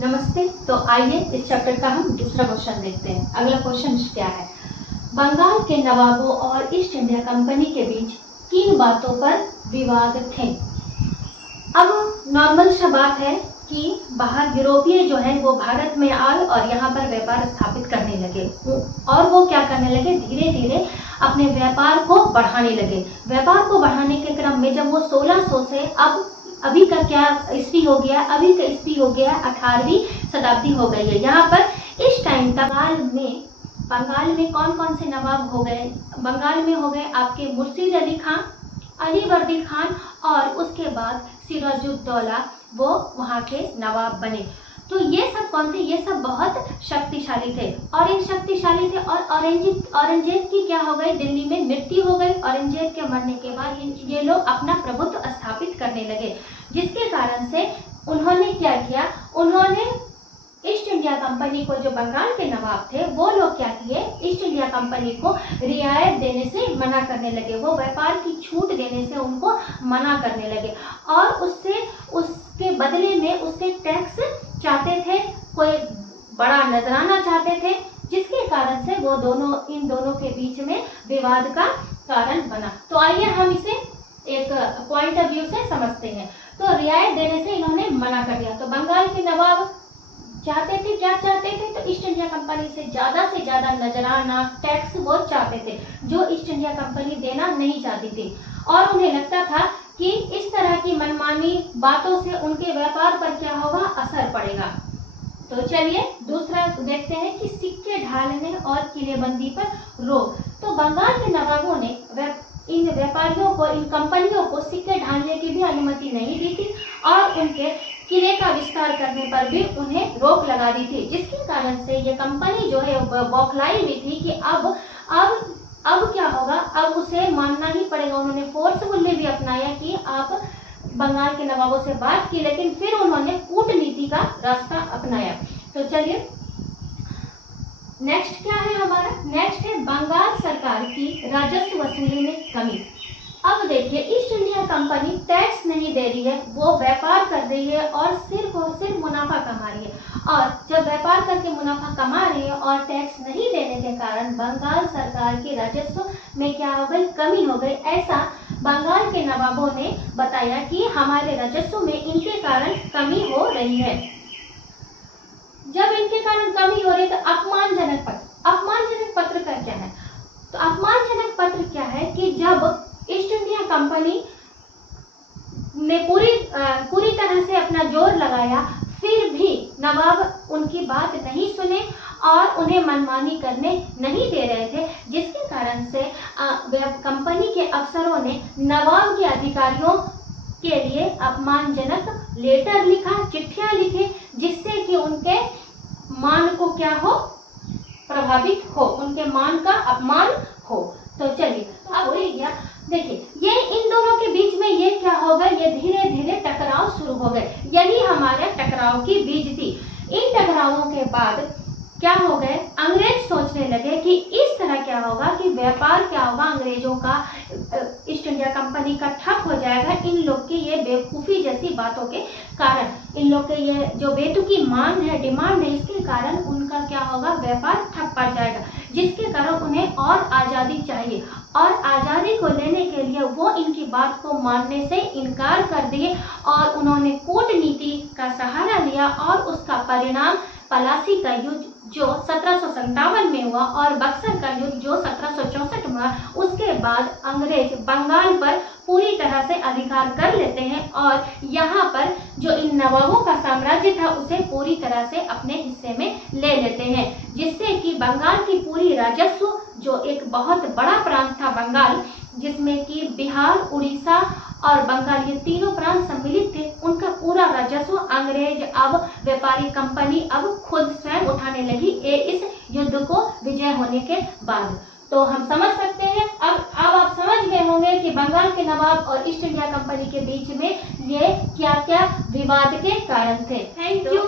नमस्ते। तो आइए इस चैप्टर का हम दूसरा क्वेश्चन देखते हैं। अगला क्वेश्चन क्या है? बंगाल के नवाबों और ईस्ट इंडिया कंपनी के बीच किन बातों पर विवाद थे? अब नॉर्मल सा बात है कि बाहर यूरोपीय जो है वो भारत में आए और यहाँ पर व्यापार स्थापित करने लगे और वो क्या करने लगे, धीरे धीरे अपने व्यापार को बढ़ाने लगे। व्यापार को बढ़ाने के क्रम में जब वो 1600 से अभी का क्या ईस्वी हो गया, अभी का ईस्वी हो गया 18वीं शताब्दी हो गई है। यहाँ पर इस टाइम तक बंगाल में कौन कौन से नवाब हो गए? बंगाल में हो गए आपके मुर्शिद अली खान, अलीवर्दी खान और उसके बाद सिराजुद्दौला, वो वहाँ के नवाब बने। तो ये सब कौन थे? ये सब बहुत शक्तिशाली थे और ये शक्तिशाली थे। और औरंगजेब की क्या हो गई, दिल्ली में मृत्यु हो गई। औरंगजेब के मरने के बाद ये लोग अपना प्रभुत्व स्थापित करने लगे, जिसके कारण से उन्होंने क्या किया, उन्होंने ईस्ट इंडिया कंपनी को, जो बंगाल के नवाब थे, वो लोग क्या किए, ईस्ट इंडिया कंपनी को रियायत देने से मना करने लगे। वो व्यापार की छूट देने से उनको मना करने लगे और उसके बदले में उससे टैक्स चाहते थे, कोई बड़ा नजराना चाहते थे, जिसके कारण से वो इन दोनों के बीच में विवाद का कारण बना। तो आइए हम इसे एक पॉइंट ऑफ व्यू से समझते हैं। तो रियायत देने से इन्होंने मना कर दिया। तो बंगाल के नवाब क्या चाहते थे? तो ईस्ट इंडिया कंपनी से ज्यादा नजराना, टैक्स वो चाहते थे, जो ईस्ट इंडिया कंपनी देना नहीं चाहती थी। और उन्हें लगता था कि इस तरह की मनमानी बातों से उनके व्यापार पर क्या होगा, असर पड़ेगा। तो चलिए दूसरा देखते हैं कि सिक्के ढालने और किलेबंदी पर रोक। तो बंगाल के नवाबों ने इन व्यापारियों को, इन कंपनियों को सिक्के ढालने की भी अनुमति नहीं दी थी और उनके किले का विस्तार करने पर भी उन्हें रोक लगा दी थी, जिसके कारण से ये कंपनी जो है बौखलाई हुई थी कि अब क्या होगा, अब उसे मानना ही पड़ेगा। उन्होंने फोर्सफुली भी अपनाया कि आप बंगाल के नवाबों से बात की, लेकिन फिर उन्होंने कूटनीति का रास्ता अपनाया। तो चलिए नेक्स्ट क्या है हमारा? नेक्स्ट है बंगाल सरकार की राजस्व वसूली में कमी। अब देखिए, ईस्ट इंडिया कंपनी टैक्स नहीं दे रही है, वो व्यापार कर रही है और सिर्फ मुनाफा कमा रही है। और जब व्यापार करके मुनाफा कमा रही है और टैक्स नहीं देने के कारण बंगाल सरकार के राजस्व में क्या हो गई, कमी हो गई। ऐसा बंगाल के नवाबों ने बताया कि हमारे राजस्व में इनके कारण कमी हो रही है। जब इनके कारण कमी हो रही है तो अपमानजनक पत्र का क्या है? तो अपमानजनक पत्र क्या है कि जब ईस्ट इंडिया कंपनी ने पूरी तरह से अपना जोर लगाया, फिर भी नवाब उनकी बात नहीं सुने और उन्हें मनमानी करने नहीं दे रहे थे, जिसके कारण से कंपनी के अफसरों ने नवाब के अधिकारियों के लिए अपमानजनक लेटर लिखा, चिट्ठियां लिखे, जिससे कि उनके मान को क्या हो, प्रभावित हो, उनके मान का अपमान हो। तो चलिए अब हो गया। देखिए, ये इन दोनों के बीच में ये क्या हो गया, ये धीरे धीरे टकराव शुरू हो गए। यही हमारे टकराव की बीज थी। इन टकरावों के बाद क्या हो गए, अंग्रेज सोचने लगे कि इस तरह क्या होगा कि व्यापार क्या होगा, अंग्रेजों का, ईस्ट इंडिया कंपनी का ठप हो जाएगा। इन लोग की ये बेवकूफी जैसी बातों के कारण, इन लोग के ये जो बेतुकी मांग है, डिमांड है, इसके कारण उनका क्या होगा, व्यापार ठप पड़ जाएगा, जिसके कारण उन्हें और आजादी चाहिए। और आजादी को लेने के लिए वो इनकी बात को मानने से इनकार कर दिए और उन्होंने कूटनीति का सहारा लिया और उसका परिणाम पलासी का युद्ध जो 1757 में हुआ और बक्सर का युद्ध जो 1764 में हुआ। उसके बाद अंग्रेज बंगाल पर पूरी तरह से अधिकार कर लेते हैं और यहाँ पर जो इन नवाबों का साम्राज्य था उसे पूरी तरह से अपने हिस्से में ले लेते हैं, जिससे कि बंगाल की पूरी राजस्व, जो एक बहुत बड़ा प्रांत था बंगाल, जिसमें कि बिहार, उड़ीसा और बंगाल, ये तीनों प्रांत सम्मिलित थे, उनका पूरा राजस्व अंग्रेज अब व्यापारी कंपनी अब खुद स्वयं उठाने लगी इस युद्ध को विजय होने के बाद। तो हम समझ सकते हैं, अब आप समझ गए होंगे कि बंगाल के नवाब और ईस्ट इंडिया कंपनी के बीच में ये क्या क्या विवाद के कारण थे। Thank you.